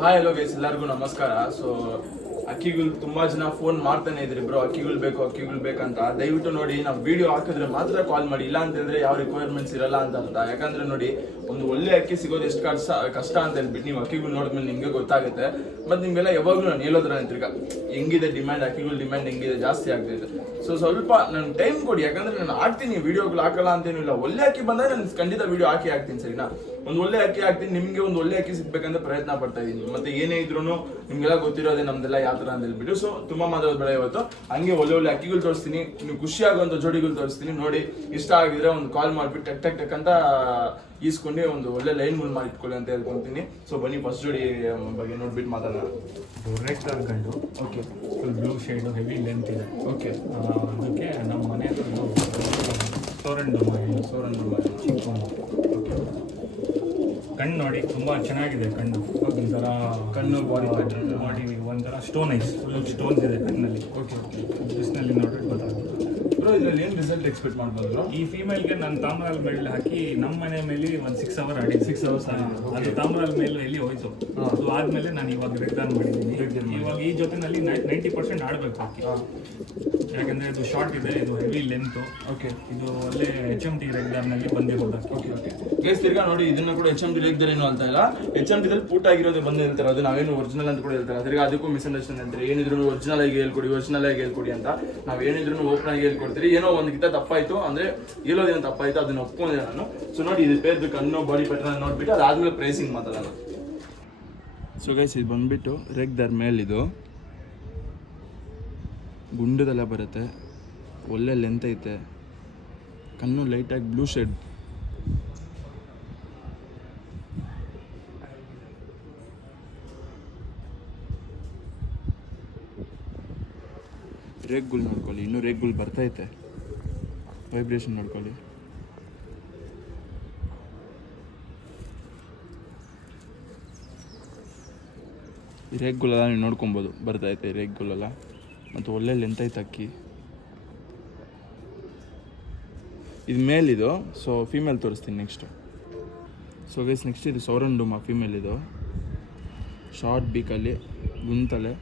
Hi hello guys, ಎಲ್ಲರಿಗೂ ನಮಸ್ಕಾರ. So ಅಕ್ಕಿಗಳು ತುಂಬಾ ಜನ ಫೋನ್ ಮಾಡ್ತಾನೆ ಇದ್ರಿ, ಬ್ರೋ ಅಕ್ಕಿಗಳು ಬೇಕಂತ. ದಯವಿಟ್ಟು ನೋಡಿ, ನಾವು ವಿಡಿಯೋ ಹಾಕಿದ್ರೆ ಮಾತ್ರ ಕಾಲ್ ಮಾಡಿ, ಇಲ್ಲ ಅಂತ ಹೇಳಿದ್ರೆ ಯಾವ ರಿಕ್ವೈರ್ಮೆಂಟ್ಸ್ ಇರಲ್ಲ ಅಂತ ಅರ್ಥ. ಯಾಕಂದ್ರೆ ನೋಡಿ, ಒಂದು ಒಳ್ಳೆ ಅಕ್ಕಿ ಸಿಗೋದು ಎಷ್ಟು ಕಷ್ಟ ಅಂತ ಹೇಳ್ಬಿಟ್ಟು ನೀವು ಅಕ್ಕಿಗಳು ನೋಡಿದ್ಮೇಲೆ ನಿಮ್ಗೆ ಗೊತ್ತಾಗುತ್ತೆ. ಮತ್ತೆ ನಿಮ್ಗೆಲ್ಲ ಯಾವಾಗಲೂ ನಾನು ಹೇಳೋದ್ರ ತಿರ್ಗಾ ಹೆಂಗಿದೆ ಡಿಮ್ಯಾಂಡ್, ಅಕ್ಕಿಗಳ ಡಿಮ್ಯಾಂಡ್ ಹೆಂಗಿದೆ, ಜಾಸ್ತಿ ಆಗ್ತಿದೆ. ಸೊ ಸ್ವಲ್ಪ ನನ್ಗೆ ಟೈಮ್ ಕೊಡಿ, ಯಾಕಂದ್ರೆ ನಾನು ಹಾಕ್ತೀನಿ, ವಿಡಿಯೋಗಳು ಹಾಕಲ್ಲ ಅಂತೇನಿಲ್ಲ. ಒಳ್ಳೆ ಅಕ್ಕಿ ಬಂದಾಗ ನಾನು ಖಂಡಿತ ವಿಡಿಯೋ ಹಾಕ್ತೀನಿ, ಸರಿನಾ? ಒಂದು ಒಳ್ಳೆ ಅಕ್ಕಿ ಹಾಕ್ತೀನಿ, ನಿಮ್ಗೆ ಒಂದು ಒಳ್ಳೆ ಅಕ್ಕಿ ಸಿಗ್ಬೇಕಂತ ಪ್ರಯತ್ನ ಪಡ್ತಾ ಇದೀನಿ. ಮತ್ತೆ ಏನೇ ಇದ್ರು ನಿಮ್ಗೆಲ್ಲ ಗೊತ್ತಿರೋದೇ ನಮ್ದೆಲ್ಲ ಯಾವ ತರ ಅಂತ ಹೇಳ್ಬಿಟ್ಟು. ಸೊ ತುಂಬಾ ಮಾತಾಡೋದು ಬೇಡ ಇವತ್ತು. ಹಂಗೆ ಒಳ್ಳೆ ಅಕ್ಕಿಗಳು ತೋರಿಸ್ತೀನಿ, ನೀವು ಖುಷಿ ಆಗುವಂತ ಜೋಡಿಗಳು ತೋರಿಸ್ತೀನಿ. ನೋಡಿ, ಇಷ್ಟ ಆಗಿದ್ರೆ ಒಂದು ಕಾಲ್ ಮಾಡ್ಬಿಟ್ಟು ಟಕ್ ಅಂತ ಈಸ್ಕೊಂಡು ಒಂದು ಒಳ್ಳೆ ಲೈನ್ ಮೂಲ್ ಮಾಡಿ ಇಟ್ಕೊಳ್ಳಿ ಅಂತ ಹೇಳ್ಕೊಂತೀನಿ. ಸೊ ಬನ್ನಿ, ಫಸ್ಟ್ ಜೋಡಿ ಬಗ್ಗೆ ನೋಡ್ಬಿಟ್ಟು ಮಾತಾಡೋಣ. ರೆಡ್ ಕಲರ್ ಗಂಡು. Okay, full blue shade, heavy length ಇದೆ. ಓಕೆ, ಅದಕ್ಕೆ ನಮ್ಮ ಮನೆ ಸೋರನ್ ಕಣ್ಣು ನೋಡಿ ತುಂಬಾ ಚೆನ್ನಾಗಿದೆ. ಕಣ್ಣು ಒಂಥರ ಕಣ್ಣು ಬಾಡಿ ಒಂಥರ ಸ್ಟೋನ್ ಐಸ್, ಫುಲ್ ಸ್ಟೋನ್ಸ್ ಇದೆ ಕಣ್ಣಲ್ಲಿ. ಓಕೆ, ಬಿಸ್ನಲ್ಲಿ ನೋಡ್ಬಿಟ್ಟು ಗೊತ್ತಾಗುತ್ತೆ. ಬ್ರೋ ಇದ್ರಲ್ಲಿ ಏನು ರಿಸಲ್ಟ್ ಎಕ್ಸ್ಪೆಕ್ಟ್ ಮಾಡ್ಬೋದು? ಈ ಫೀಮೇಲ್ಗೆ ನಾನು ತಾಮ್ರಾಲ್ ಮೇಲೆ ಹಾಕಿ ನಮ್ಮ ಮನೆ ಮೇಲೆ ಒಂದು 6 hours ಆಡಿದ್ದು. 6 hours ಅದು ತಾಮ್ರಾಲ್ ಮೇಲೆ ಎಲ್ಲಿ ಹೋಯ್ತು. ಅದು ಆದ್ಮೇಲೆ ನಾನು ಇವಾಗ ರಿಟರ್ನ್ ಮಾಡಿದ್ದೀನಿ. ಇವಾಗ ಈ ಜೊತೆನಲ್ಲಿ 90% ಆಡಬೇಕು ಹಾಕಿ, ಯಾಕಂದ್ರೆ ಇದು ಶಾರ್ಟ್ ಇದೆ, ಇದು ಹೆವಿ ಲೆಂತ್. ಓಕೆ, ಇದು ಒಳ್ಳೆ HMT ರೆಗ್ಯುಲರ್ನಲ್ಲಿ ಬಂದಿರೋದು. ಓಕೆ. ಗೈಸ್, ತಿರ್ಗಾ ನೋಡಿ, ಇದನ್ನ ಕೂಡ HMT ರೆಗ್ಯುಲರ್ ಅಂತ ಇಲ್ಲ, HMT ದಲ್ಲಿ ಪೂಟ್ ಆಗಿರೋದು ಬಂದು ಹೇಳ್ತಾರೆ. ಅದು ನಾವೇನು ಒರಿಜಿನಲ್ ಅಂತ ಕೂಡ ಹೇಳ್ತಾರೆ. ತಿರ್ಗಾ ಅದಕ್ಕೂ ಮಿಸ್ಅಂಡರ್ಸ್ಟ್ಯಾಂಡ್ ಅಂತಾರೆ. ಏನಿದ್ರು ಒರಿಜಿನಲ್ ಆಗಿ ಹೇಳ್ಕೊಡಿ ಅಂತ. ನಾವು ಏನಿದ್ರು ಓಪನ್ ಆಗಿ ಹೇಳ್ಕೊಡ್ತೀರಿ. ಏನೋ ಒಂದ್ಕಿಂತ ತಪ್ಪಾಯ್ತು ಅಂದ್ರೆ ಹೇಳೋದೇನೋ ತಪ್ಪಾಯ್ತು, ಅದನ್ನ ಒಪ್ಕೊಂಡಿದ್ದೆ ನಾನು. ಸೊ ನೋಡಿ, ಇದು ಪೇರ್ದು ಕಣ್ಣು ಬಾಡಿ ಪ್ಯಾಟರ್ನ್ ನೋಡ್ಬಿಟ್ಟು ಅದಾದ್ಮೇಲೆ ಪ್ರೈಸಿಂಗ್ ಮಾತಾಡೋಣ. ಸೊ ಗೈಸ್, ಇದು ಬಂದ್ಬಿಟ್ಟು ರೆಗ್ದರ್ ಮೇಲಿದು ಗುಂಡದೆಲ್ಲ ಬರುತ್ತೆ, ಒಳ್ಳೆ ಲೆಂತ್ ಐತೆ, ಕಣ್ಣು ಲೈಟಾಗಿ ಬ್ಲೂ ಶೇಡ್. ರೇಗ್ಗಳು ನೋಡ್ಕೊಳ್ಳಿ, ಇನ್ನೂ ರೇಗ್ಗಳು ಬರ್ತೈತೆ, ವೈಬ್ರೇಷನ್ ನೋಡ್ಕೊಳ್ಳಿ. ಈ ರೇಗ್ಗಳೆಲ್ಲ ನೀವು ನೋಡ್ಕೊಬೋದು, ಬರ್ತೈತೆ ಈ ರೇಗ್ಗಳೆಲ್ಲ. ಮತ್ತು ಒಳ್ಳೆ ಲೆಂತ್ ಐತೆ ಅಕ್ಕಿ. ಇದು ಮೇಲಿದು. ಸೊ ಫೀಮೇಲ್ ತೋರಿಸ್ತೀನಿ ನೆಕ್ಸ್ಟು. ಸೊ ಗೈಸ್, ನೆಕ್ಸ್ಟ್ ಇದು ಸೌರನ್ ಡೂಮಾ ಫೀಮೇಲ್. ಇದು ಶಾರ್ಟ್ ಬೀಕಲ್ಲಿ ಗುಂತಲೆ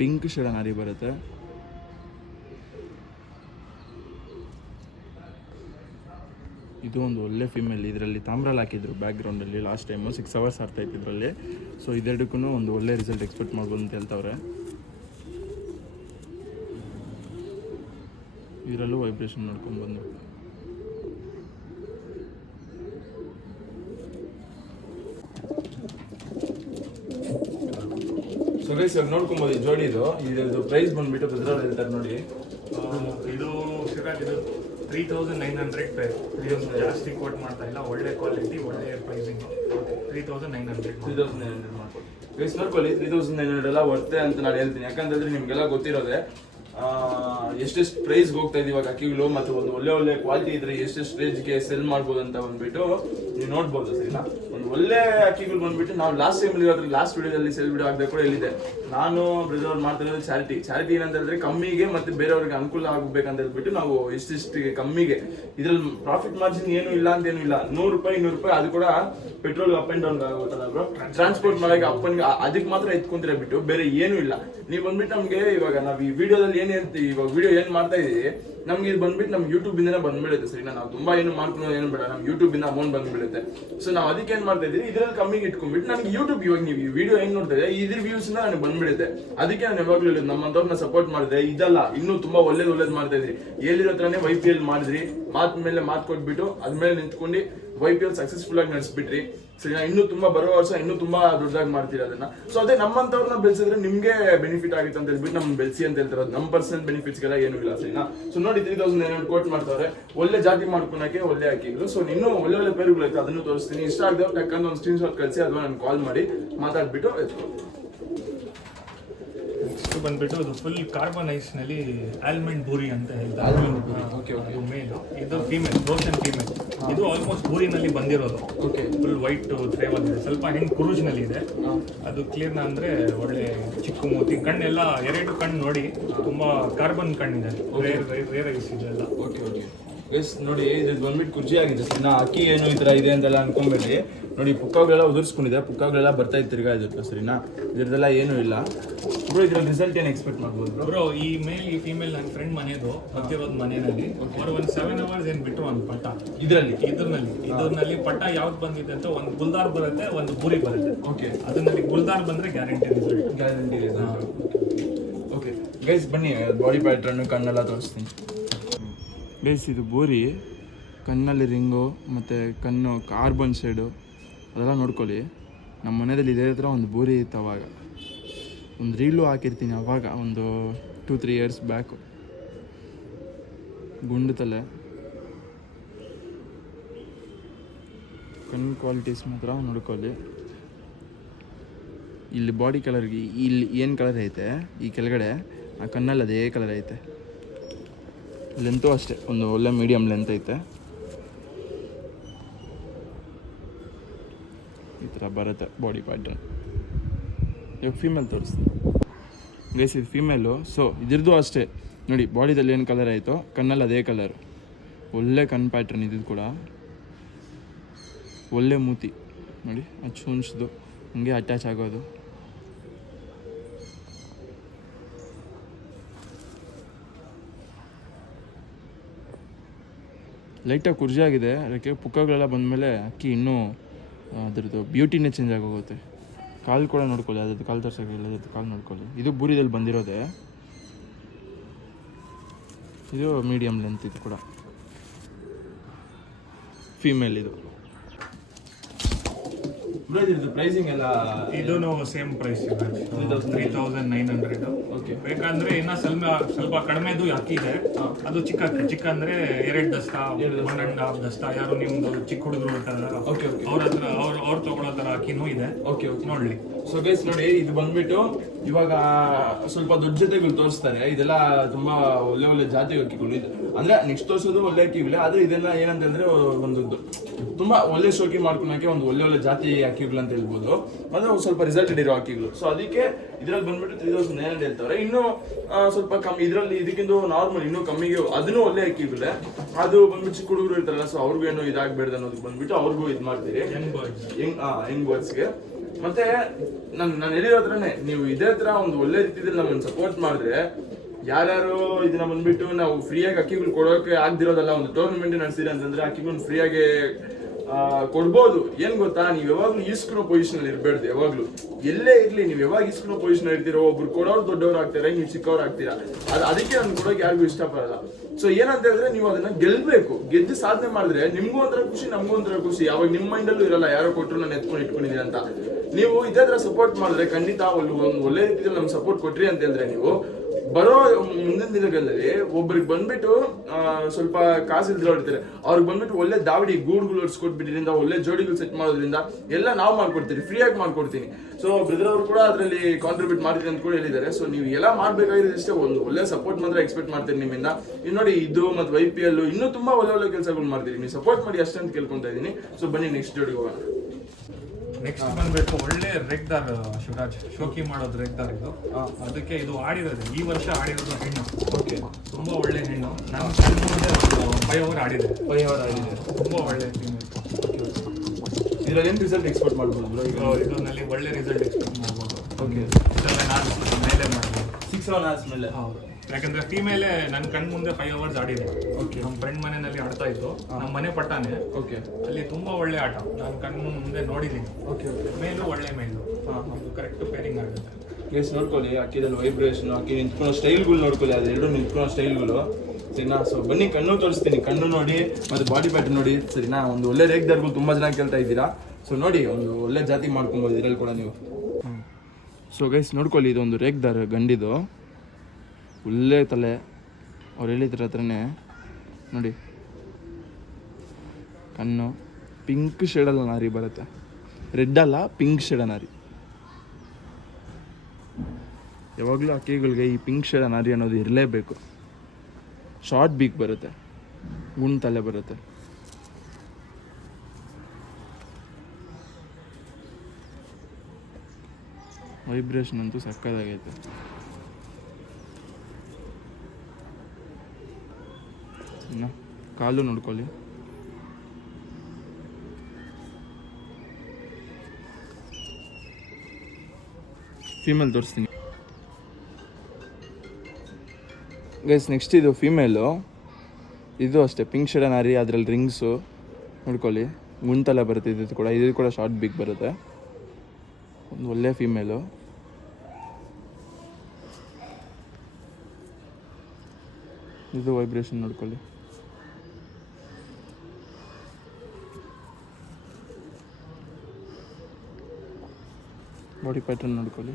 ಪಿಂಕ್ ಶೇಡ್ ನಾರಿ ಬರುತ್ತೆ. ಇದು ಒಂದು ಒಳ್ಳೆ ಫಿಮೇಲ್. ಇದರಲ್ಲಿ ತಾಮ್ರಲ್ಲಿ ಹಾಕಿದ್ರು ಬ್ಯಾಕ್ಗ್ರೌಂಡಲ್ಲಿ ಲಾಸ್ಟ್ ಟೈಮು 6 hours ಆಡ್ತಾಯಿತ್ತು ಇದರಲ್ಲಿ. ಸೊ ಇದೆರಡಕ್ಕೂ ಒಂದು ಒಳ್ಳೆ ರಿಸಲ್ಟ್ ಎಕ್ಸ್ಪೆಕ್ಟ್ ಮಾಡ್ಬೋದು ಅಂತ ಹೇಳ್ತವ್ರೆ. ಇದರಲ್ಲೂ ವೈಬ್ರೇಷನ್ ನೋಡ್ಕೊಂಡು ಬಂದು. ಸೊ ಗೈಸ್, ಇವಾಗ ನೋಡ್ಕೊಬೋದು ಈ ಜೋಡಿದು. ಇದು ಪ್ರೈಸ್ ಬಂದ್ಬಿಟ್ಟು ಬ್ರದರ್ ಹೇಳ್ತಾರೆ ನೋಡಿ. ಇದು 3900 ಪೇರ್. ಜಾಸ್ತಿ ಕೋಟ್ ಮಾಡ್ತಾ ಇಲ್ಲ, ಒಳ್ಳೆ ಕ್ವಾಲಿಟಿ, ಒಳ್ಳೆ ಪ್ರೈಸಿಂಗ್. 3900 ಮಾಡ್ಕೊಳ್ಳಿ ಗೈಸ್. ನೋಡ್ಕೊಳ್ಳಿ, 3900 ಎಲ್ಲ ವರ್ತೆ ಅಂತ ನಾನು ಹೇಳ್ತೀನಿ. ಯಾಕಂತಂದ್ರೆ ನಿಮ್ಗೆಲ್ಲ ಗೊತ್ತಿರೋದೆ ಎಷ್ಟೆಷ್ಟು ಪ್ರೈಸ್ಗೆ ಹೋಗ್ತಾ ಇದೆ ಇವಾಗ ಅಕ್ಕಿಗಳು. ಮತ್ತು ಒಂದು ಒಳ್ಳೆ ಕ್ವಾಲಿಟಿ ಇದ್ರೆ ಎಷ್ಟೆಷ್ಟು ರೇಂಜ್ಗೆ ಸೆಲ್ ಮಾಡ್ಬೋದು ಅಂತ ಬಂದ್ಬಿಟ್ಟು ನೀವು ನೋಡ್ಬೋದು, ಸರಿನಾ? ಒಂದು ಒಳ್ಳೆ ಅಕ್ಕಿಗಳು ಬಂದ್ಬಿಟ್ಟು ನಾವು ಲಾಸ್ಟ್ ವಿಡಿಯೋದಲ್ಲಿ ಸೆಲ್ ವಿಡಿಯೋ ಆಗದೆ ಕೂಡ ಹೇಳಿದೆ. ನಾನು ಬ್ರದರ್ ಮಾಡ್ತಿರೋದು ಚಾರಿಟಿ ಏನಂತ ಹೇಳಿದ್ರೆ ಕಮ್ಮಿಗೆ ಮತ್ತೆ ಬೇರೆಯವ್ರಿಗೆ ಅನುಕೂಲ ಆಗಬೇಕಂತ ಹೇಳ್ಬಿಟ್ಟು ನಾವು ಇಷ್ಟಿಗೆ ಕಮ್ಮಿಗೆ. ಇದ್ರಲ್ಲಿ ಪ್ರಾಫಿಟ್ ಮಾರ್ಜಿನ್ ಏನು ಇಲ್ಲ ಅಂತ ಏನು ಇಲ್ಲ. 100 ರೂಪಾಯಿ 200 ರೂಪಾಯಿ ಅದು ಕೂಡ ಪೆಟ್ರೋಲ್ ಅಪ್ ಅಂಡ್ ಡೌನ್ ಆಗುತ್ತಲ್ಲ ಬ್ರೋ, ಟ್ರಾನ್ಸ್ಪೋರ್ಟ್ ಮಾಡೋಕೆ ಅಪ್ಪನಿಗೆ ಅದಕ್ಕೆ ಮಾತ್ರ ಎತ್ಕೊಂತಿರ ಬಿಟ್ಟು ಬೇರೆ ಏನೂ ಇಲ್ಲ. ನೀವು ಬಂದ್ಬಿಟ್ಟು ನಮಗೆ ಇವಾಗ ನಾವು ಈ ವಿಡಿಯೋದಲ್ಲಿ ಏನು ಹೇಳ್ತೀವಿ, ಇವಾಗ ವಿಡಿಯೋ ಏನು ಮಾಡ್ತಾ ಇದೀವಿ, ನಮ್ಗೆ ಇದು ಬಂದ್ಬಿಟ್ಟು ನಮ್ಮ ಯೂಟ್ಯೂಬ್ ಇಂದನೇ ಬಂದ್ಬಿಡುತ್ತೆ, ಸರಿನಾ? ನಾವು ತುಂಬಾ ಏನು ಮಾಡ್ಕೊಳ್ಳೋದು ಏನು ಬೇಡ, ನಮ್ಮ ಯೂಟ್ಯೂಬ್ ಇಂದ ಅಮೌಂಟ್ ಬಂದ್ಬಿಡುತ್ತೆ. ಸೊ ನಾವು ಅದಕ್ಕೆ ಏನ್ ಮಾಡ್ತಾ ಇದೀವಿ, ಇದ್ರಲ್ಲಿ ಕಮ್ಮಿಗೆ ಇಟ್ಕೊಂಡ್ಬಿಟ್ಟು ನನಗೆ ಯೂಟ್ಯೂಬ್ ಇವಾಗ ನೀವು ಈ ವಿಡಿಯೋ ಹೆಂಗ್ ನೋಡ್ತಾ ಇದೆ, ಇದ್ರ ವ್ಯೂಸ್ ನನಗೆ ಬಂದ್ಬಿಡುತ್ತೆ. ಅದಕ್ಕೆ ನಾನು ಯಾವಾಗ್ಲೂ ಹೇಳಿದ್ದು, ನಮ್ಮಂತವ್ರನ್ನ ಸಪೋರ್ಟ್ ಮಾಡಿದ್ರೆ ಇದಲ್ಲ, ಇನ್ನೂ ತುಂಬಾ ಒಳ್ಳೇದು ಮಾಡ್ತಾ ಇದ್ರಿ. ಹೇಳಿರೋ ಹತ್ರನೇ YPL ಮಾಡಿದ್ರಿ, ಮಾತು ಕೊಟ್ಬಿಟ್ಟು ಅದ್ಮೇಲೆ ನಿಂತ್ಕೊಂಡು YPL ಸಕ್ಸಸ್ಫುಲ್ ಆಗಿ ನಡೆಸ್ಬಿಟ್ರಿ, ಸರಿನಾ? ಇನ್ನೂ ತುಂಬಾ ಬರೋ ವರ್ಷ ಇನ್ನೂ ತುಂಬಾ ದೊಡ್ಡದಾಗಿ ಮಾಡ್ತೀರಿ ಅದನ್ನ. ಸೊ ಅದೇ ನಮ್ಮಂತವ್ರನ್ನ ಬೆಳೆಸಿದ್ರೆ ನಿಮ್ಗೆ ಬೆನಿಫಿಟ್ ಆಗುತ್ತೆ ಅಂತ ಹೇಳ್ಬಿಟ್ಟು ನಮ್ಗೆ ಬೆಳೆಸಿ ಅಂತ ಹೇಳ್ತಾರೆ. ನಮ್ಮ ಪರ್ಸನಲ್ ಬೆನಿಫಿಟ್ಸ್ಗೆಲ್ಲ ಏನು ಇಲ್ಲ, ಸರಿನಾ? ಸೊ ನೋಡಿ, 3900 ಕೋಟ್ ಮಾಡ್ತಾರೆ. ಒಳ್ಳೆ ಜಾತಿ ಮಾಡ್ಕೊಳಕ್ಕೆ ಒಳ್ಳೆ ಹಾಕಿದ್ರು. ಸೊ ಇನ್ನೂ ಒಳ್ಳೆ ಪೇರುಗಳು ಐತೆ, ಅದನ್ನು ತೋರಿಸ್ತೀನಿ. ಇಷ್ಟ ಆಗದೆ ಟಕ್ಕಂತ ಒಂದು ಸ್ಕ್ರೀನ್ ಶಾಟ್ ಕಳಿಸಿ, ಅಥವಾ ನಾನು ಕಾಲ್ ಮಾಡಿ ಮಾತಾಡ್ಬಿಟ್ಟು ಎತ್ಕೊಳ್ತೀನಿ. ನೆಕ್ಸ್ಟ್ ಬಂದ್ಬಿಟ್ಟು ಅದು ಫುಲ್ ಕಾರ್ಬನ್ ಐಸ್ ನಲ್ಲಿ ಆಲ್ಮಂಡ್ ಬೂರಿ ಅಂತ ಹೇಳ್ತಾರೆ. ಇದು ಮೇಲ್, ಇದು ಫೀಮೇಲ್, ರೋಷನ್ ಫೀಮೇಲ್. ಇದು ಆಲ್ಮೋಸ್ಟ್ ಬೂರಿನಲ್ಲಿ ಬಂದಿರೋದು. ಫುಲ್ ವೈಟ್ ಫ್ಲೇವರ್ ಇದೆ, ಸ್ವಲ್ಪ ಹೆಂಗ್ ಕುರುಜ್ ನಲ್ಲಿ ಇದೆ. ಅದು ಕ್ಲಿಯರ್ ಅಂದ್ರೆ ಒಳ್ಳೆ ಚಿಕ್ಕ ಮೂತಿ, ಕಣ್ಣೆಲ್ಲ 2 ಕಣ್ಣು ನೋಡಿ ತುಂಬಾ ಕಾರ್ಬನ್ ಕಣ್ಣಿದೆ, ರೇರ್ ಐಸ್ ಇದೆಲ್ಲ. ಗೈಸ್ ನೋಡಿ ಇದು ಬಂದ್ಬಿಟ್ಟು ಕುರ್ಚಿ ಆಗಿದೆ. ಇನ್ನು ಅಕ್ಕಿ ಏನು ಈ ಥರ ಇದೆ ಅಂತೆಲ್ಲ ಅನ್ಕೊಂಬೇಡಿ. ನೋಡಿ ಪುಕ್ಕಗಳೆಲ್ಲ ಉದುರಿಸ್ಕೊಂಡಿದೆ, ಪುಕ್ಕಗಳೆಲ್ಲ ಬರ್ತಾ ಇತ್ತು ತಿರ್ಗಾ ಇರುತ್ತೆ ಸರಿನಾ. ಇದ್ರದ್ದೆಲ್ಲ ಏನೂ ಇಲ್ಲ ಬ್ರೋ. ಇದ್ರ ರಿಸಲ್ಟ್ ಏನು ಎಕ್ಸ್ಪೆಕ್ಟ್ ಮಾಡ್ಬೋದು ಬ್ರೋ? ಈ ಮೇಲ್ ಈ ಫೀಮೇಲ್ ನನ್ನ ಫ್ರೆಂಡ್ ಮನೆದು ಬರ್ತಿರೋದು ಮನೆಯಲ್ಲಿ ಅವರು ಒಂದು 7 hours ಏನು ಬಿಟ್ಟರು ಒಂದು ಪಟ್ಟ ಇದ್ರಲ್ಲಿ ಪಟ್ಟ ಯಾವ್ದು ಬಂದಿದೆ ಅಂತ ಒಂದು ಗುಲ್ದಾರ್ ಬರುತ್ತೆ, ಒಂದು ಬೂರಿ ಬರುತ್ತೆ. ಓಕೆ, ಅದರಲ್ಲಿ ಗುಲ್ದಾರ್ ಬಂದ್ರೆ ಗ್ಯಾರಂಟಿ ರಿಸಲ್ಟ್. ಓಕೆ ಗೈಸ್ ಬನ್ನಿ ಬಾಡಿ ಪ್ಯಾಟ್ರನ್ನು ಕಣ್ಣೆಲ್ಲ ತೋರಿಸ್ತೀನಿ. ಗೈಸ್ ಇದು ಬೂರಿ, ಕಣ್ಣಲ್ಲಿ ರಿಂಗು ಮತ್ತು ಕಣ್ಣು ಕಾರ್ಬನ್ ಶೇಡು ಅದೆಲ್ಲ ನೋಡ್ಕೊಳ್ಳಿ. ನಮ್ಮ ಮನೆಯಲ್ಲಿ ಇದೇ ಥರ ಒಂದು ಬೂರಿ ಇತ್ತು. ಅವಾಗ ಒಂದು ರೀಲು ಹಾಕಿರ್ತೀನಿ, ಅವಾಗ ಒಂದು 2-3 years ಬ್ಯಾಕು. ಗುಂಡು ತಲೆ, ಕಣ್ಣು ಕ್ವಾಲಿಟೀಸ್ ಮಾತ್ರ ನೋಡ್ಕೊಳ್ಳಿ. ಇಲ್ಲಿ ಬಾಡಿ ಕಲರ್ಗೆ ಇಲ್ಲಿ ಏನು ಕಲರ್ ಐತೆ ಈ ಕೆಳಗಡೆ, ಆ ಕಣ್ಣಲ್ಲಿ ಅದೇ ಕಲರ್ ಐತೆ. ಲೆಂತು ಅಷ್ಟೇ ಒಂದು ಒಳ್ಳೆ ಮೀಡಿಯಮ್ ಲೆಂತ್ ಐತೆ. ಈ ಥರ ಬರುತ್ತೆ ಬಾಡಿ ಪ್ಯಾಟರ್ನ್. ಇವಾಗ ಫೀಮೇಲ್ ತೋರಿಸ್ತೀನಿ ಗೈಸ್. ಇದು ಫೀಮೇಲು. ಸೊ ಇದ್ರದ್ದು ಅಷ್ಟೇ ನೋಡಿ, ಬಾಡಿದಲ್ಲಿ ಏನು ಕಲರ್ ಆಯಿತೋ ಕಣ್ಣಲ್ಲಿ ಅದೇ ಕಲರ್. ಒಳ್ಳೆ ಕಣ್ಣು ಪ್ಯಾಟ್ರನ್ ಇದ್ದು ಕೂಡ, ಒಳ್ಳೆ ಮೂತಿ ನೋಡಿ, ಅಚ್ಚುಂಚ್ದು ಹಂಗೆ ಅಟ್ಯಾಚ್ ಆಗೋದು. ಲೈಟಾಗಿ ಕುರ್ಜಿ ಆಗಿದೆ, ಅದಕ್ಕೆ ಪುಕ್ಕಗಳೆಲ್ಲ ಬಂದಮೇಲೆ ಅಕ್ಕಿ ಇನ್ನೂ ಅದ್ರದ್ದು ಬ್ಯೂಟಿನೇ ಚೇಂಜ್ ಆಗೋಗುತ್ತೆ. ಕಾಲು ಕೂಡ ನೋಡ್ಕೊಳ್ಳಿ, ಅದ್ರದ್ದು ಕಾಲು ತೋರ್ಸೋಕ್ಕಿಲ್ಲ, ಅದ್ರದ್ದು ಕಾಲು ನೋಡ್ಕೊಳ್ಳಿ. ಇದು ಬೂರಿದಲ್ಲಿ ಬಂದಿರೋದೆ, ಇದು ಮೀಡಿಯಮ್ ಲೆಂತ್. ಇದು ಕೂಡ ಫೀಮೇಲ್. ಇದು ಪ್ರೈಸಿಂಗ್ ಎಲ್ಲ ಇದೂ ಸೇಮ್ ಪ್ರೈಸ್ ಇದೆ, 3900. ಓಕೆ, ಬೇಕಂದ್ರೆ ಇನ್ನ ಸ್ವಲ್ಪ ಕಡಿಮೆದು ಅಕ್ಕಿ ಇದೆ. ಅದು ಚಿಕ್ಕ ಅಂದ್ರೆ 2 ದಸ್ತಾ 1.5 ದಸ್ತಾ. ಯಾರು ನಿಮ್ದು ಚಿಕ್ಕ ಹುಡುಗರು ಇರ್ತಾರಲ್ಲ ಅವ್ರ ಹತ್ರ ಅವ್ರು ತಗೊಳ್ಳೋ ತರ ಅಕ್ಕಿನೂ ಇದೆ. ಓಕೆ ನೋಡ್ಲಿ. ಸೊ ಗೈಸ್ ನೋಡಿ, ಇದು ಬಂದ್ಬಿಟ್ಟು ಇವಾಗ ಸ್ವಲ್ಪ ದೊಡ್ಡ ಜೊತೆಗಳು ತೋರಿಸ್ತಾರೆ. ಇದೆಲ್ಲ ತುಂಬಾ ಒಳ್ಳೆ ಒಳ್ಳೆ ಜಾತಿ ಅಕ್ಕಿಗಳು. ಇದು ಅಂದ್ರೆ ನೆಕ್ಸ್ಟ್ ತೋರಿಸೋದು ಒಳ್ಳೆ ಅಕ್ಕಿಗಳೇ, ಆದ್ರೆ ಇದೆಲ್ಲ ಏನಂತಂದ್ರೆ ಒಂದು ತುಂಬಾ ಒಳ್ಳೆ ಶೋಕಿ ಮಾಡ್ಕೊಳಕ್ಕೆ ಒಂದು ಒಳ್ಳೆ ಒಳ್ಳೆ ಜಾತಿ ಅಕ್ಕಿಗಳು ಅಂತ ಹೇಳ್ಬೋದು. ಮತ್ತೆ ಸ್ವಲ್ಪ ರಿಸಲ್ಟೆಡ್ ಇರೋ ಅಕ್ಕಿಗಳು. ಸೊ ಅದಕ್ಕೆ ಇದ್ರಲ್ಲಿ ಬಂದ್ಬಿಟ್ಟು 3900 ಹೇಳ್ತಾರೆ. ಇನ್ನು ಸ್ವಲ್ಪ ಕಮ್ಮಿ ಇದರಲ್ಲಿ, ಇದಕ್ಕಿಂತ ನಾರ್ಮಲ್ ಇನ್ನೂ ಕಮ್ಮಿಗೆ ಅದನ್ನು ಒಳ್ಳೆ ಅಕ್ಕಿಗಳೇ. ಅದು ಬಂದ್ಬಿಟ್ಟು ಚಿಕ್ಕ ಹುಡುಗರು ಇರ್ತಾರಲ್ಲ, ಸೊ ಅವ್ರಿಗೂ ಏನೋ ಇದಾಗಬೇಡ್ದು ಅನ್ನೋದಕ್ಕೆ ಬಂದ್ಬಿಟ್ಟು ಅವ್ರಿಗೂ ಇದು ಮಾಡ್ತೀರಿ ಯಂಗ್ ಬರ್ಡ್ಸ್ಗೆ. ಮತ್ತೆ ನಾನು ಹೇಳಿರೋ ಹತ್ರನೇ ನೀವು ಇದೇ ತರ ಒಂದು ಒಳ್ಳೆ ರೀತಿಯಲ್ಲಿ ನಮ್ಮನ್ನು ಸಪೋರ್ಟ್ ಮಾಡಿದ್ರೆ, ಯಾರ್ಯಾರು ಇದನ್ನ ಬಂದ್ಬಿಟ್ಟು ನಾವು ಫ್ರೀಯಾಗಿ ಅಕ್ಕಿಗಳು ಕೊಡೋಕೆ ಆಗ್ದಿರೋದಲ್ಲ, ಒಂದು ಟೂರ್ನಮೆಂಟ್ ನಡೆಸಿದ್ರೆ ಅಂತಂದ್ರೆ ಅಕ್ಕಿಗಳನ್ನ ಫ್ರೀಯಾಗಿ ಕೊಡ್ಬೋದು. ಏನ್ ಗೊತ್ತಾ, ನೀವು ಯಾವಾಗ್ಲೂ ಈಸ್ಕೊಳೋ ಪೊಸಿಷನ್ ಅಲ್ಲಿ ಇರ್ಬೇಡ್ದು. ಯಾವಾಗ್ಲೂ ಎಲ್ಲೇ ಇರ್ಲಿ, ನೀವು ಯಾವಾಗ ಈಸ್ಕೊಳೋ ಪೊಸಿಷನ್ ಇರ್ತೀರೋ, ಒಬ್ರು ಕೊಡೋರು ದೊಡ್ಡವ್ರು ಆಗ್ತಾರೆ, ನೀವು ಚಿಕ್ಕವ್ರು ಆಗ್ತೀರಾ. ಅದಕ್ಕೆ ನಾನು ಕೊಡೋಕೆ ಯಾರಿಗೂ ಇಷ್ಟಪಡಲ್ಲ. ಸೊ ಏನಂತ ಹೇಳಿದ್ರೆ, ನೀವು ಅದನ್ನ ಗೆಲ್ಬೇಕು. ಗೆದ್ದು ಸಾಧನೆ ಮಾಡಿದ್ರೆ ನಿಮ್ಗೂ ಒಂಥರ ಖುಷಿ, ನಮಗೂ ಒಂಥರ ಖುಷಿ. ಯಾವಾಗ ನಿಮ್ಮ ಮೈಂಡಲ್ಲೂ ಇರಲ್ಲ ಯಾರೋ ಕೊಟ್ಟರು ನಾನು ಎತ್ಕೊಂಡು ಇಟ್ಕೊಂಡಿದ್ದೀನಿ ಅಂತ. ನೀವು ಇದೇ ತರ ಸಪೋರ್ಟ್ ಮಾಡಿದ್ರೆ ಖಂಡಿತ ಒಂದು ಒಳ್ಳೆ ರೀತಿಯಲ್ಲಿ ನಮ್ಗೆ ಸಪೋರ್ಟ್ ಕೊಟ್ರಿ ಅಂತ ಹೇಳಿದ್ರೆ, ನೀವು ಬರೋ ಮುಂದಿನ ದಿನಗಳಲ್ಲಿ ಒಬ್ರಿಗೆ ಬಂದ್ಬಿಟ್ಟು ಸ್ವಲ್ಪ ಕಾಸು ಇಲ್ದಿರೋ ಇರ್ತಾರೆ, ಅವ್ರಿಗೆ ಬಂದ್ಬಿಟ್ಟು ಒಳ್ಳೆ ದಾವಡಿ ಗೂಡ್ಗಳು ಹೊಡ್ಸ್ಕೊಟ್ಬಿಟ್ಟಿದ್ರಿಂದ, ಒಳ್ಳೆ ಜೋಡಿಗಳು ಸೆಟ್ ಮಾಡೋದ್ರಿಂದ ಎಲ್ಲ ನಾವು ಮಾಡ್ಕೊಡ್ತೀವಿ, ಫ್ರೀಯಾಗಿ ಮಾಡ್ಕೊಡ್ತೀನಿ. ಸೊ ಬ್ರದರ್ ಅವರು ಕೂಡ ಅದರಲ್ಲಿ ಕಾಂಟ್ರಿಬ್ಯೂಟ್ ಮಾಡ್ತೀನಿ ಅಂತ ಕೂಡ ಹೇಳಿದ್ದಾರೆ. ಸೊ ನೀವು ಎಲ್ಲ ಮಾಡ್ಬೇಕಾಗಿರೋದು ಅಷ್ಟೇ, ಒಂದು ಒಳ್ಳೆ ಸಪೋರ್ಟ್ ಮಾತ್ರ ಎಕ್ಸ್ಪೆಕ್ಟ್ ಮಾಡ್ತೀನಿ ನಿಮ್ಮಿಂದ. ಇನ್ನು ನೋಡಿ, ಇದು ಮತ್ತು YPL ಇನ್ನೂ ತುಂಬಾ ಒಳ್ಳೆ ಒಳ್ಳೆ ಕೆಲಸಗಳು ಮಾಡ್ತೀರಿ. ನೀವು ಸಪೋರ್ಟ್ ಮಾಡಿ ಅಷ್ಟೇ ಅಂತ ಕೇಳ್ಕೊಂತ ಇದ್ದೀನಿ. ಸೊ ಬನ್ನಿ ನೆಕ್ಸ್ಟ್ ಜೋಡಿಗೆ ಹೋಗೋಣ. ನೆಕ್ಸ್ಟ್ ಬಂದ್ಬಿಟ್ಟು ಒಳ್ಳೆ ರೇಗ್ದಾರ್ ಶಿವರಾಜ್, ಶೋಕಿ ಮಾಡೋದು ರೇಗ್ದಾರ್ ಇದು. ಅದಕ್ಕೆ ಇದು ಆಡಿರೋದು ಈ ವರ್ಷ ಆಡಿರೋದು ಹೆಣ್ಣು. ಓಕೆ, ತುಂಬಾ ಒಳ್ಳೆ ಹೆಣ್ಣು. ನಾನು 5 hour ಆಡಿದೆ. ತುಂಬಾ ಒಳ್ಳೆ ಫೀಮೇಲ್. ಇದರಲ್ಲಿ ಏನು ರಿಸಲ್ಟ್ ಎಕ್ಸ್ಪೆಕ್ಟ್ ಮಾಡ್ಬೋದು ಬ್ರೋ? ಇದರಲ್ಲಿ ಒಳ್ಳೆ ರಿಸಲ್ಟ್ ಎಕ್ಸ್ಪೆಕ್ಟ್ ಮಾಡ್ಬೋದು. ಓಕೆ, 7 hours ಮೇಲೆ ಮಾಡ್ಬೋದು. 6-7 hours ಮೇಲೆ. ಹೌದು, ಯಾಕಂದ್ರೆ ಫೀಮೇಲೆ ನನ್ನ ಕಣ್ ಮುಂದೆ 5 hours ಆಡಿದೆ. ಓಕೆ, ನಮ್ಮ ಫ್ರೆಂಡ್ ಮನೆಯಲ್ಲಿ ಆಡ್ತಾ ಇತ್ತು, ನಮ್ಮ ಮನೆ ಪಟ್ಟಾನೆ. ಓಕೆ, ಅಲ್ಲಿ ತುಂಬಾ ಒಳ್ಳೆ ಆಟ ನಾನು ಕಣ್ಣು ಮುಂದೆ ನೋಡಿದ್ದೀನಿ. ಓಕೆ, ಮೇಲು ಒಳ್ಳೆ ಮೇಲು. ಇದು ಕರೆಕ್ಟ್ ಪೇರಿಂಗ್ ಆಗುತ್ತೆ. ಗೈಸ್ ನೋಡ್ಕೊಳ್ಳಿ, ಅಕ್ಕಿದಲ್ಲಿ ವೈಬ್ರೇಷನ್, ಅಕ್ಕಿ ನಿಂತ್ಕೊಳ್ಳೋ ಸ್ಟೈಲ್ಗಳು ನೋಡ್ಕೊಳ್ಳಿ, ಅದೆರಡು ನಿಂತ್ಕೊಳ್ಳೋ ಸ್ಟೈಲ್ಗಳು ಸರಿನಾ. ಸೊ ಬನ್ನಿ ಕಣ್ಣು ತೋರಿಸ್ತೀನಿ, ಕಣ್ಣು ನೋಡಿ ಮತ್ತು ಬಾಡಿ ಪ್ಯಾಟರ್ನ್ ನೋಡಿ ಸರಿನಾ. ಒಂದು ಒಳ್ಳೆ ರೇಗ್ದಾರ್ಗಳು ತುಂಬ ಜನ ಕೇಳ್ತಾ ಇದ್ದೀರಾ. ಸೊ ನೋಡಿ, ಒಂದು ಒಳ್ಳೆ ಜಾತಿ ಮಾಡ್ಕೊಬೋದು ಇದರಲ್ಲಿ ಕೂಡ ನೀವು. ಸೊ ಗೈಸ್ ನೋಡ್ಕೊಳ್ಳಿ, ಇದೊಂದು ರೇಗ್ದಾರ್ ಗಂಡಿದು, ಒಳ್ಳೆ ತಲೆ. ಅವ್ರು ಹೇಳಿದ್ರ ಹತ್ರನೇ ನೋಡಿ, ಕಣ್ಣು ಪಿಂಕ್ ಶೇಡಲ್ಲ ನಾರಿ ಬರುತ್ತೆ, ರೆಡ್ ಅಲ್ಲ ಪಿಂಕ್ ಶೇಡ ನಾರಿ. ಯಾವಾಗಲೂ ಅಕ್ಕಿಗಳಿಗೆ ಈ ಪಿಂಕ್ ಶೇಡ ನಾರಿ ಅನ್ನೋದು ಇರಲೇಬೇಕು. ಶಾರ್ಟ್ ಬೀಕ್ ಬರುತ್ತೆ, ಗುಂಡ್ ತಲೆ ಬರುತ್ತೆ. ವೈಬ್ರೇಷನ್ ಅಂತೂ ಸಕ್ಕದಾಗೈತೆ. ಕಾಲು ನೋಡ್ಕೊಳ್ಳಿ. ಫೀಮೇಲ್ ತೋರಿಸ್ತೀನಿ ಗೈಸ್. ನೆಕ್ಸ್ಟ್ ಇದು ಫೀಮೇಲು, ಇದು ಅಷ್ಟೇ ಪಿಂಕ್ ಶೇಡ್ ನಾರಿ, ಅದರಲ್ಲಿ ರಿಂಗ್ಸು ನೋಡ್ಕೊಳ್ಳಿ, ಗುಂಟೆಲ್ಲ ಬರುತ್ತೆ. ಇದು ಕೂಡ ಶಾರ್ಟ್ ಬಿಗ್ ಬರುತ್ತೆ. ಒಂದು ಒಳ್ಳೆ ಫೀಮೇಲು. ಇದು ವೈಬ್ರೇಷನ್ ನೋಡ್ಕೊಳ್ಳಿ. ಬಾಡಿ ಪ್ಯಾಟರ್ನ್ ನೋಡ್ಕೊಳ್ಳಿ.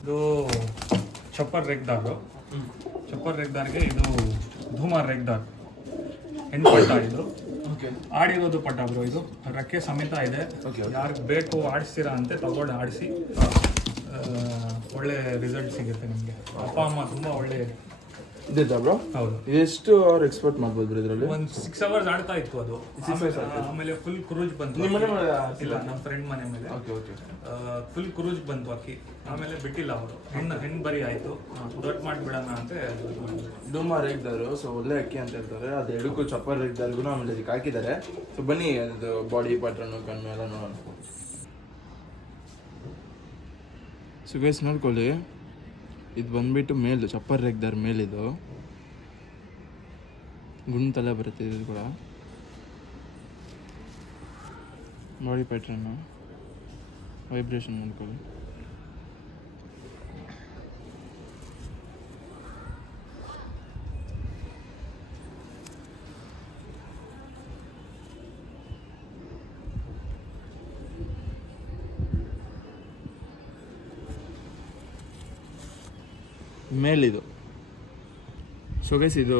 ಇದು ಚಪ್ಪರ್ ರೆಗ್ದಾರು. ಚಪ್ಪರ್ ರೆಗ್ದಾರ್ಗೆ ಇದು ಧೂಮಾರ್ ರೆಗ್ದಾರ್ ಹೆಣ್ಣು ಪಟ್ಟ. ಇದು ಆಡಿರೋದು ಪಟ್ಟ ಬ್ರೋ. ಇದು ರಕ್ಕೆ ಸಮೇತ ಇದೆ. ಯಾರಿಗೆ ಬೇಕು ಆಡಿಸ್ತೀರಾ ಅಂತೆ ತಗೊಂಡು ಆಡಿಸಿ, ಒಳ್ಳೆ ರಿಸಲ್ಟ್ ಸಿಗುತ್ತೆ ನಿಮಗೆ. ಅಪ್ಪ ಅಮ್ಮ ತುಂಬ ಒಳ್ಳೆ ಇದಿದ್ದ ಬ್ರೋ. ಹೌದು. ಎಷ್ಟು ಅವರ್ ಎಕ್ಸ್ಪೆಕ್ಟ್ ಮಾಡ್ಬೋದು ಬ್ರೋ ಇದರಲ್ಲಿ? ಒಂದು 6 hours ಆಡ್ತಾ ಇತ್ತು ಅದು. ಆಮೇಲೆ ಫುಲ್ ಕ್ರೂಜ್ ಬಂತು. ಇಲ್ಲ, ನಮ್ಮ ಫ್ರೆಂಡ್ ಮನೆ ಮೇಲೆ ಫುಲ್ ಕ್ರೂಜ್ ಬಂತು ಅಕ್ಕಿ. ಆಮೇಲೆ ಬಿಟ್ಟಿಲ್ಲ ಅವರು. ಹೆಣ್ಣು ಬರಿ ಆಯ್ತು, ದೊಡ್ಡ ಮಾಡಿಬಿಡೋಣ ಅಂತ. ಧೂಮಾರ್ ರೇಗ್ದಾರು, ಸೊ ಒಳ್ಳೆ ಅಕ್ಕಿ ಅಂತ ಹೇಳ್ತಾರೆ. ಅದು ಎಡಕ್ಕೂ ಚಪ್ಪರ್ ರೇಗ್ದಾರ್ಗೂ ಆಮೇಲೆ ಇದಕ್ಕೆ ಹಾಕಿದ್ದಾರೆ. ಸೊ ಬನ್ನಿ, ಅದು ಬಾಡಿ ಪ್ಯಾಟ್ರನ್ನು ಕಣ್ಣು ಎಲ್ಲ ನೋಡೋಣ. ಸೊ ಗೈಸ್ ನೋಡ್ಕೊಳ್ಳಿ, ಇದು ಬಂದ್ಬಿಟ್ಟು ಮೇಲು ಚಪ್ಪರ್ ರೇಗ್ದಾರ್ ಮೇಲಿದು ಗುಂಟೆಲ್ಲ ಬರುತ್ತೆ. ಇದು ಕೂಡ ಬಾಡಿ ಪ್ಯಾಟ್ರನ್ನು, ವೈಬ್ರೇಷನ್ ನೋಡ್ಕೊಳ್ಳಿ. ಮೇಲಿದು. ಸೊ ಗೈಸ್ ಇದು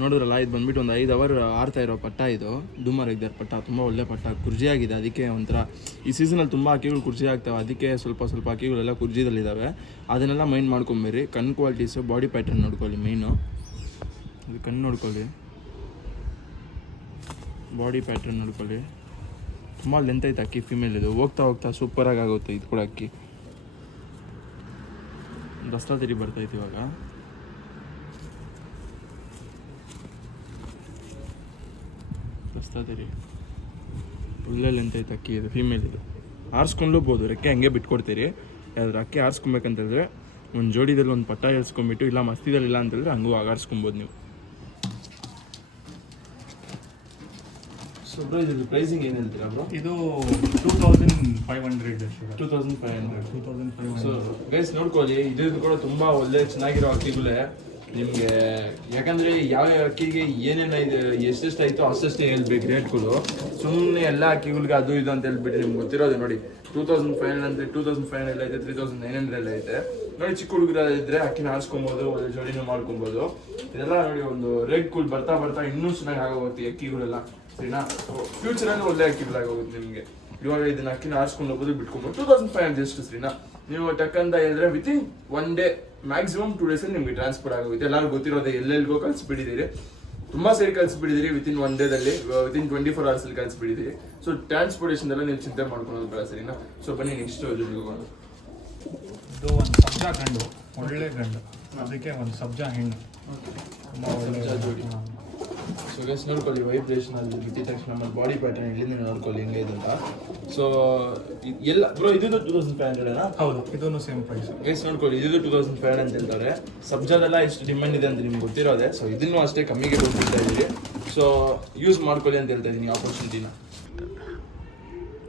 ನೋಡಿದ್ರಲ್ಲ, ಇದು ಬಂದ್ಬಿಟ್ಟು ಒಂದು 5 hour ಆಡ್ತಾ ಇರೋ ಪಟ್ಟ. ಇದು ಧೂಮಾರ್ ರೆಗ್ದಾರ್ ಪಟ್ಟ, ತುಂಬ ಒಳ್ಳೆ ಪಟ್ಟ, ಕುರ್ಜಿಯಾಗಿದೆ. ಅದಕ್ಕೆ ಒಂಥರ ಈ ಸೀಸನಲ್ಲಿ ತುಂಬ ಅಕ್ಕಿಗಳು ಕುರ್ಜಿ ಆಗ್ತವೆ. ಅದಕ್ಕೆ ಸ್ವಲ್ಪ ಅಕ್ಕಿಗಳೆಲ್ಲ ಕುರ್ಜಿದಲ್ಲಿದ್ದಾವೆ. ಅದನ್ನೆಲ್ಲ ಮೈಂಡ್ ಮಾಡ್ಕೊಂಬೇರಿ. ಕಣ್ಣು ಕ್ವಾಲಿಟೀಸು, ಬಾಡಿ ಪ್ಯಾಟರ್ನ್ ನೋಡ್ಕೊಳ್ಳಿ. ಮೇಯ್ನು ಇದು ಕಣ್ಣು ನೋಡ್ಕೊಳ್ಳಿ, ಬಾಡಿ ಪ್ಯಾಟರ್ನ್ ನೋಡ್ಕೊಳ್ಳಿ. ತುಂಬ ಲೆಂತ್ ಐತೆ ಅಕ್ಕಿ ಫಿಮೇಲ್. ಇದು ಹೋಗ್ತಾ ಸೂಪರಾಗಿ ಆಗುತ್ತೆ. ಇದು ಕೂಡ ಅಕ್ಕಿ ದಸ್ತಾ ತಿರಿ ಬರ್ತೈತೆ ಇವಾಗ. ದಸ್ತಾ ತಿರಿ ಒಳ್ಳೆ ಲೆಂತ್ ಐತೆ ಅಕ್ಕಿ. ಇದು ಫೀಮೇಲ್. ಇದು ಆರಿಸ್ಕೊಂಡ್ಲೂಬೋದು, ರೆಕ್ಕೆ ಹಂಗೆ ಬಿಟ್ಕೊಡ್ತೀರಿ. ಯಾವ್ದಾದ್ರು ಅಕ್ಕಿ ಆರಿಸ್ಕೊಬೇಕಂತಂದರೆ ಒಂದು ಜೋಡಿದಲ್ಲಿ ಒಂದು ಪಟ್ಟ ಏರಿಸ್ಕೊಂಬಿಟ್ಟು, ಇಲ್ಲ ಮಸ್ತಿದಲ್ಲಿ ಇಲ್ಲ ಅಂತಂದರೆ ಹಂಗೂ ಆಗಾರಿಸ್ಕೊಬೋದು ನೀವು. ಸೊ ಬ್ರೋ, ಇದು ಪ್ರೈಸಿಂಗ್ ಏನು ಹೇಳ್ತೀರಾ ಬ್ರೋ? ಇದು 2500. 2500. ಸೊ ಗೈಸ್ ನೋಡ್ಕೊಳ್ಳಿ, ಇದು ಕೂಡ ತುಂಬ ಒಳ್ಳೆ ಚೆನ್ನಾಗಿರೋ ಅಕ್ಕಿಗಳೇ ನಿಮಗೆ. ಯಾಕಂದರೆ ಯಾವ ಅಕ್ಕಿಗೆ ಏನೇನು ಇದೆ, ಎಷ್ಟೆಷ್ಟು ಆಯಿತು ಅಷ್ಟೇ ಹೇಳ್ಬೇಕು ರೇಟ್ಗಳು. ಸುಮ್ಮನೆ ಎಲ್ಲ ಅಕ್ಕಿಗಳಿಗೆ ಅದು ಇದು ಅಂತ ಹೇಳ್ಬಿಟ್ಟು ನಿಮ್ಗೆ ಗೊತ್ತಿರೋದು ನೋಡಿ. 2500 ಅಂದರೆ 2500 ಐತೆ, 3900 ಐತೆ ನೋಡಿ. ಚಿಕ್ಕ ಹುಡುಗರ ಇದ್ದರೆ ಅಕ್ಕಿನ ಆರಿಸ್ಕೊಬೋದು, ಒಳ್ಳೆ ಜೋಡಿನೂ ಮಾಡ್ಕೊಬೋದು. ಇದೆಲ್ಲ ನೋಡಿ, ಒಂದು ರೇಟ್ಗಳು ಬರ್ತಾ ಇನ್ನೂ ಚೆನ್ನಾಗಿ ಆಗೋಗುತ್ತೆ ಅಕ್ಕಿಗಳೆಲ್ಲ, ಸರಿನಾ? ಫ್ಯೂಚರಲ್ಲಿ ಒಳ್ಳೆ ಅಕ್ಕಿಗಳಾಗೋಗುತ್ತೆ ನಿಮಗೆ. ಇವಾಗ ಇದನ್ನ ಅಕ್ಕಿನ ಆರಿಸ್ಕೊಂಡು ಹೋಗೋದು, ಬಿಟ್ಕೊಬೋದು. 2500 ಎಷ್ಟು, ಸರಿನಾ? ನೀವು ಟಕ್ಕಂತ ಹೇಳಿದ್ರೆ ವಿತಿನ್ 1 day ಮ್ಯಾಕ್ಸಿಮಮ್ 2 days ನಿಮಗೆ ಟ್ರಾನ್ಸ್ಫರ್ ಆಗೋಗುತ್ತೆ. ಎಲ್ಲರೂ ಗೊತ್ತಿರೋದೆ, ಎಲ್ಲೆಲ್ಗೋ ಕಳಿಸ್ಬಿಟ್ಟಿದ್ದೀರಿ, ತುಂಬ ಸೇರಿ ಕಳಿಸ್ಬಿಟ್ಟಿದ್ದೀರಿ. ವಿತಿನ್ 1 ಡೇದಲ್ಲಿ, ವಿತಿನ್ 24 hours ಕಳಿಸ್ಬಿಟ್ಟಿದ್ದೀರಿ. ಸೊ ಟ್ರಾನ್ಸ್ಪೋರ್ಟೇಷನ್ ಎಲ್ಲ ನೀವು ಚಿಂತೆ ಮಾಡ್ಕೊಳೋದು ಬೇಡ, ಸರಿನಾ? ಸೊ ಬನ್ನಿ ನೆಕ್ಸ್ಟ್ ಹೋಗೋಣ. ಇದು ಒಂದು ಸಬ್ಜಾ ಗಂಡು, ಒಳ್ಳೆ ಗಂಡು. ಅದಕ್ಕೆ ಒಂದು ಸಬ್ಜಾ ಹೆಣ್ಣು, ತುಂಬ ಒಳ್ಳೆ ಜೋಡಿ. ಸೊ ಗೈಸ್ ನೋಡ್ಕೊಳ್ಳಿ, ವೈಬ್ರೇಷನ್ ಅಲ್ಲಿ ಬಿಟ್ಟಿದ ತಕ್ಷಣ ನಮ್ಮ ಬಾಡಿ ಪ್ಯಾಟರ್ನ್ ಇಲ್ಲಿಂದ ನೋಡ್ಕೊಳ್ಳಿ ಹೆಂಗೆ ಇದೆ ಅಂತ. ಸೊ ಎಲ್ಲ ಬ್ರೋ, ಇದು 2500 ಹೌದು, ಇದೂ ಸೇಮ್ ಪ್ರೈಸ್. ಗೈಸ್ ನೋಡ್ಕೊಳ್ಳಿ, ಇದು 2500 ಅಂತ ಹೇಳ್ತಾರೆ. ಸಬ್ಜಾದೆಲ್ಲ ಎಷ್ಟು ಡಿಮ್ಯಾಂಡ್ ಇದೆ ಅಂತ ನಿಮ್ಗೆ ಗೊತ್ತಿರೋದೆ. ಸೊ ಇದನ್ನು ಅಷ್ಟೇ ಕಮ್ಮಿಗೆ ಕೊಡ್ತಿರ್ತಾ ಇದ್ದೀರಿ. ಸೊ ಯೂಸ್ ಮಾಡ್ಕೊಳ್ಳಿ ಅಂತ ಹೇಳ್ತಾ ಇದ್ದೀನಿ ಆಪರ್ಚುನಿಟಿನ.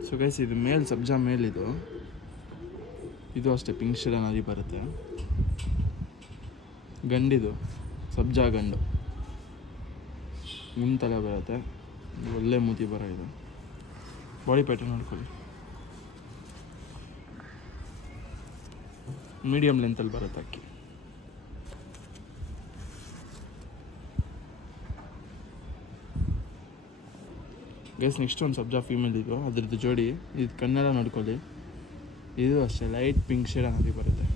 ಸೊ ಗೈಸ್ ಇದು ಮೇಲ್ ಸಬ್ಜಾ ಮೇಲಿದು, ಇದು ಅಷ್ಟೇ ಪಿಂಕ್ ಶೇಡ್ ಅನ್ನೋದು ಬರುತ್ತೆ. ಗಂಡಿದು ಸಬ್ಜಾ ಗಂಡು, ಮುಂತಲೆ ಬರುತ್ತೆ, ಒಳ್ಳೆ ಮೂತಿ ಬರ. ಇದು ಬಾಡಿ ಪ್ಯಾಟರ್ನ್ ನೋಡ್ಕೊಳ್ಳಿ, ಮೀಡಿಯಮ್ ಲೆಂತಲ್ಲಿ ಬರುತ್ತೆ ಅಕ್ಕಿ. ಗೈಸ್ ನೆಕ್ಸ್ಟ್ ಒಂದು ಸಬ್ಜಾ ಫೀಮೇಲ್. ಇದು ಅದ್ರದ್ದು ಜೋಡಿ. ಇದು ಕಣ್ಣೆಲ್ಲ ನೋಡ್ಕೊಳ್ಳಿ, ಇದು ಅಷ್ಟೇ ಲೈಟ್ ಪಿಂಕ್ ಶೇಡ್ ಅನ್ನೋದು ಬರುತ್ತೆ.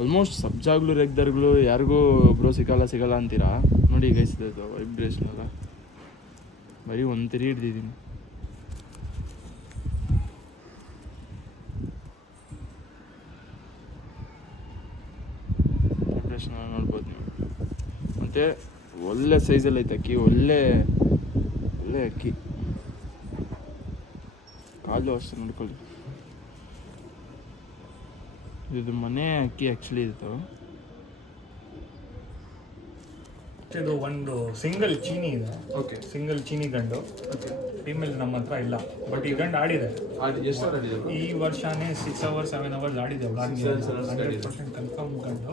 ಆಲ್ಮೋಸ್ಟ್ ಸಬ್ಜಾಗ್ಲು ರೆಗ್ದಾರ್ಗಳು ಯಾರಿಗೂ ಒಬ್ಬರು ಸಿಗಲ್ಲ ಅಂತೀರಾ ನೋಡಿ ಗೈಸ್. ಇದು ವೈಬ್ರೇಷನ್ ಎಲ್ಲ ಬರೀ 1 ತಿರಿ ಹಿಡ್ದಿದ್ದೀನಿ. ಮತ್ತು ಒಳ್ಳೆ ಸೈಜಲ್ಲಿ ಐತೆ ಅಕ್ಕಿ, ಒಳ್ಳೆ ಅಕ್ಕಿ. ಕಾಲು ಅಷ್ಟು ನೋಡ್ಕೊಳ್ಳಿ. ಇದು ಮನೆ ಅಕ್ಕಿ ಆ್ಯಕ್ಚುಲಿ ಇದು. ಇದು ಒಂದು ಸಿಂಗಲ್ ಚೀನಿ ಇದೆ. ಓಕೆ, ಸಿಂಗಲ್ ಚೀನಿ ಗಂಡು. ಫೀಮೇಲ್ ನಮ್ಮ ಹತ್ರ ಇಲ್ಲ, ಬಟ್ ಈ ಗಂಡು ಆಡಿದೆ. ಈ ವರ್ಷನೇ 6 hours 7 hours ಆಡಿದೆ. 100% ಕನ್ಫರ್ಮ್ ಗಂಡು.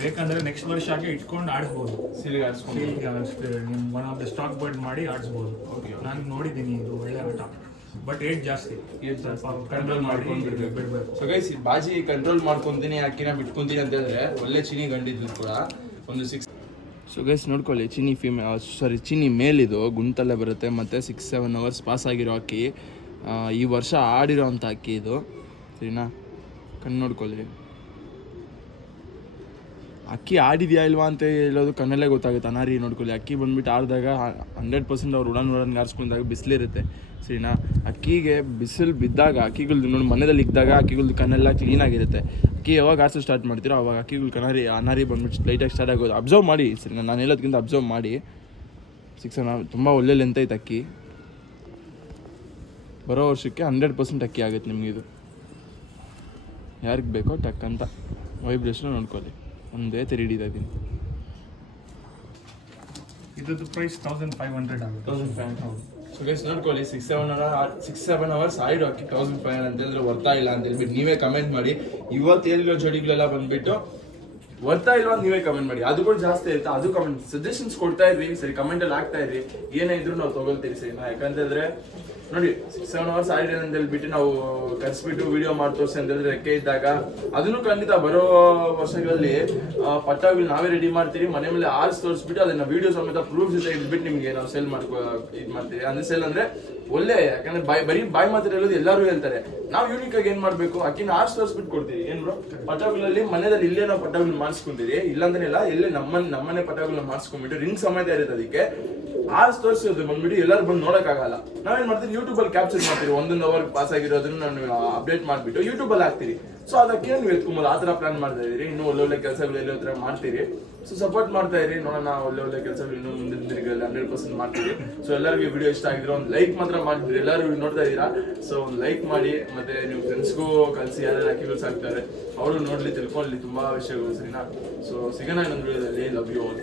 ಬೇಕಂದ್ರೆ ನೆಕ್ಸ್ಟ್ ವರ್ಷಕ್ಕೆ ಇಟ್ಕೊಂಡು ಆಡಿಸ್ಬೋದು. One of the stock bird ಮಾಡಿ ಆಡಿಸ್ಬೋದು. ನಾನು ನೋಡಿದ್ದೀನಿ, ಇದು ಒಳ್ಳೆ ಆಟ. ಬಟ್ ಏಟ್ ಜಾಸ್ತಿ ಕಂಟ್ರೋಲ್ ಬಿಡ್ಬೇಕು. ಸೊ ಗೈಸ್, ಬಾಜಿ ಕಂಟ್ರೋಲ್ ಮಾಡ್ಕೊಂತೀನಿ, ಅಕ್ಕಿನ ಬಿಟ್ಕೊಂತೀನಿ ಅಂತ ಹೇಳಿದ್ರೆ ಒಳ್ಳೆ ಚೀನಿ ಗಂಡಿದ್ರು ಕೂಡ ಒಂದು 6. ಸೊ ಗೈಸ್ ನೋಡ್ಕೊಳ್ಳಿ, ಚೀನಿ ಮೇಲಿದು ಗುಂಟಲ್ಲೇ ಬರುತ್ತೆ. ಮತ್ತು 6-7 hours ಪಾಸ್ ಆಗಿರೋ ಅಕ್ಕಿ, ಈ ವರ್ಷ ಆಡಿರೋ ಅಂಥ ಅಕ್ಕಿ ಇದು. ಸರಿನಾ, ಕಣ್ಣು ನೋಡ್ಕೊಳ್ಳಿ. ಅಕ್ಕಿ ಆಡಿದೆಯಾ ಇಲ್ವಾ ಅಂತ ಹೇಳೋದು ಕಣ್ಣಲ್ಲೇ ಗೊತ್ತಾಗುತ್ತೆ. ಅನಾರಿ ನೋಡ್ಕೊಳ್ಳಿ, ಅಕ್ಕಿ ಬಂದುಬಿಟ್ಟು ಆಡಿದಾಗ 100% ಅವ್ರು ಉಡಾನ್ ಆರಿಸ್ಕೊಂಡಾಗ ಬಿಸಿಲಿರುತ್ತೆ. ಸರಿನಾ, ಅಕ್ಕಿಗೆ ಬಿಸಿಲು ಬಿದ್ದಾಗ ಅಕ್ಕಿಗಳ್ದು ನೋಡಿ ಮನೆಯಲ್ಲಿ ಇದ್ದಾಗ ಅಕ್ಕಿಗಳ್ದು ಕಣ್ಣೆಲ್ಲ ಕ್ಲೀನಾಗಿರುತ್ತೆ. ಅಕ್ಕಿ ಯಾವಾಗ ಆರಿಸೋ ಸ್ಟಾರ್ಟ್ ಮಾಡ್ತೀರೋ ಅವಾಗ ಅಕ್ಕಿಗಳು ಅನಾರಿ ಬಂದ್ಬಿಟ್ಟು ಲೈಟಾಗಿ ಸ್ಟಾರ್ಟ್ ಆಗೋದು. ಅಬ್ಸರ್ವ್ ಮಾಡಿ, ಸರಿ, ನಾನು ಹೇಳೋದಕ್ಕಿಂತ ಅಬ್ಸರ್ವ್ ಮಾಡಿ. 6 ತುಂಬ ಒಳ್ಳೆ ಲೆಂತ್ ಐತೆ ಅಕ್ಕಿ. ಬರೋ ವರ್ಷಕ್ಕೆ 100% ಅಕ್ಕಿ ಆಗುತ್ತೆ ನಿಮಗಿದು. ಯಾರಿಗೆ ಬೇಕೋ ಟಕ್ ಅಂತ ವೈಬ್ರೇಷನ್ ನೋಡ್ಕೊಳ್ಳಿ. ಒಂದೇ ಹಿಡಿತಾ ಇದ್ದೀನಿ. ಇದ್ರದ್ದು ಪ್ರೈಸ್ 1500 ಆಗುತ್ತೆ. 1500. ಸೊ ಗೈಸ್ ನೋಡ್ಕೊಳ್ಳಿ, 6-7 hours ಆಡಿರೋ ಅಕ್ಕಿ 1500 ಅಂತ ಹೇಳಿದ್ರೆ ವರ್ತಾ ಇಲ್ಲ ಅಂತ ಹೇಳ್ಬಿಟ್ಟು ನೀವೇ ಕಮೆಂಟ್ ಮಾಡಿ. ಇವತ್ತು ಹೇಳಿರೋ ಜೋಡಿಗಳೆಲ್ಲ ಬಂದ್ಬಿಟ್ಟು ವರ್ತಾ ಇಲ್ವಾ ನೀವೇ ಕಮೆಂಟ್ ಮಾಡಿ. ಅದು ಕೂಡ ಜಾಸ್ತಿ ಆಯ್ತಾ, ಅದು ಕಮೆಂಟ್ ಸಜೆಷನ್ಸ್ ಕೊಡ್ತಾ ಇದ್ವಿ. ಸರಿ, ಕಮೆಂಟಲ್ಲಿ ಹಾಕ್ತಾ ಇದ್ರಿ, ಏನೇ ಇದ್ರು ನಾವು ತೊಗೊಳ್ತೀವಿ. ಸರಿ, ಯಾಕಂತಂದ್ರೆ ನೋಡಿ 6-7 hours ಆಡಿರೋ ಅಂತ ಹೇಳ್ಬಿಟ್ಟು ನಾವು ಕರ್ಸ್ಬಿಟ್ಟು ವಿಡಿಯೋ ಮಾಡಿ ತೋರಿಸಿ ಅಂತ ಹೇಳಿದ್ರೆ ರೆಕ್ಕೆ ಇದ್ದಾಗ ಅದನ್ನು ಖಂಡಿತ ಬರೋ ವರ್ಷಗಳಲ್ಲಿ ಪಟ್ಟಾಗಳು ನಾವೇ ರೆಡಿ ಮಾಡ್ತೀವಿ. ಮನೆ ಮೇಲೆ ಆರ್ಸ್ ತೋರಿಸ್ಬಿಟ್ಟು ಅದನ್ನ ವಿಡಿಯೋ ಸಮೇತ ಪ್ರೂಫ್ ಜೊತೆ ಇಟ್ಬಿಟ್ಟು ನಿಮಗೆ ನಾವು ಸೇಲ್ ಇದು ಮಾಡ್ತೀವಿ. ಅಂದ್ರೆ ಸೇಲ್ ಅಂದ್ರೆ ಒಳ್ಳೆ, ಯಾಕಂದ್ರೆ ಬರೀ ಬಾಯಿ ಮಾತ್ರ ಹೇಳೋದು ಎಲ್ಲರೂ ಹೇಳ್ತಾರೆ. ನಾವು ಯೂನಿಕ್ ಆಗಿ ಏನ್ ಮಾಡ್ಬೇಕು, ಅಕ್ಕಿನ ಆರ್ಸ್ ತೋರಿಸ್ಬಿಟ್ಟು ಕೊಡ್ತೀವಿ. ಏನ್ ಬ್ರೋ, ಪಟಾಗಳಲ್ಲಿ ಮನೆಯಲ್ಲಿ ಇಲ್ಲೇ ನಾವು ಪಟಾಗಳು ಮಾಡಿಸ್ಕೊಂತೀವಿ. ಇಲ್ಲಾಂದ್ರೆ ಇಲ್ಲ, ಇಲ್ಲೇ ನಮ್ಮನೆ ಪಟಾಗಳನ್ನ ಮಾಡಿಸ್ಕೊಂಡ್ಬಿಟ್ಟು ರಿಂಗ್ ಸಮೇತ ಇರುತ್ತೆ. ಅದಕ್ಕೆ ಆರ್ಸ್ ತೋರಿಸೋದು ಬಂದ್ಬಿಟ್ಟು ಎಲ್ಲರೂ ಬಂದು ನೋಡೋಕ್ಕಾಗಲ್ಲ. ನಾವೇನ್ ಮಾಡ್ತೀವಿ, ಯೂಟ್ಯೂಬಲ್ಲಿ ಕ್ಯಾಪ್ಚರ್ ಮಾಡ್ತೀವಿ. 1 hour ಪಾಸ್ ಆಗಿರೋದನ್ನ ನಾನು ಅಪ್ಡೇಟ್ ಮಾಡಿಬಿಟ್ಟು ಯೂಟ್ಯೂಬಲ್ಲಿ ಹಾಕ್ತೀವಿ. ಸೊ ಅದಕ್ಕೆ ನೀವು ಎತ್ಕೊಂಬೋದು. ಆ ಥರ ಪ್ಲಾನ್ ಮಾಡ್ತಾ ಇದೀರಿ. ಇನ್ನೂ ಒಳ್ಳೊಳ್ಳೆ ಕೆಲಸಗಳು ಎಲ್ಲೋ ಥರ ಮಾಡ್ತೀರಿ. ಸೊ ಸಪೋರ್ಟ್ ಮಾಡ್ತಾ ಇರಿ, ನೋಡೋಣ ಒಳ್ಳೆ ಕೆಲಸಗಳು ಇನ್ನೂ ಮುಂದಿನ ದಿನಗಳಲ್ಲಿ 100% ಮಾಡ್ತೀವಿ. ಸೊ ಎಲ್ಲರಿಗೂ ವಿಡಿಯೋ ಇಷ್ಟ ಆಗಿದ್ರೆ ಒಂದು ಲೈಕ್ ಮಾತ್ರ ಮಾಡಿದ್ರಿ. ಎಲ್ಲರೂ ನೋಡ್ತಾ ಇದ್ದೀರಾ, ಸೊ ಒಂದು ಲೈಕ್ ಮಾಡಿ. ಮತ್ತೆ ನೀವು ಫ್ರೆಂಡ್ಸ್ಗೂ ಕಲಿಸಿ, ಯಾರು ಅಕ್ಕಿಗಳು ಸಾಕ್ತಾರೆ ಅವರು ನೋಡ್ಲಿ, ತಿಳ್ಕೊಳ್ಳಿ ತುಂಬಾ ವಿಷಯಗಳು. ಸರಿನಾ, ಸೊ ಸಿಗೋಣ ಇನ್ನೊಂದು ವಿಡಿಯೋದಲ್ಲಿ. Love you all.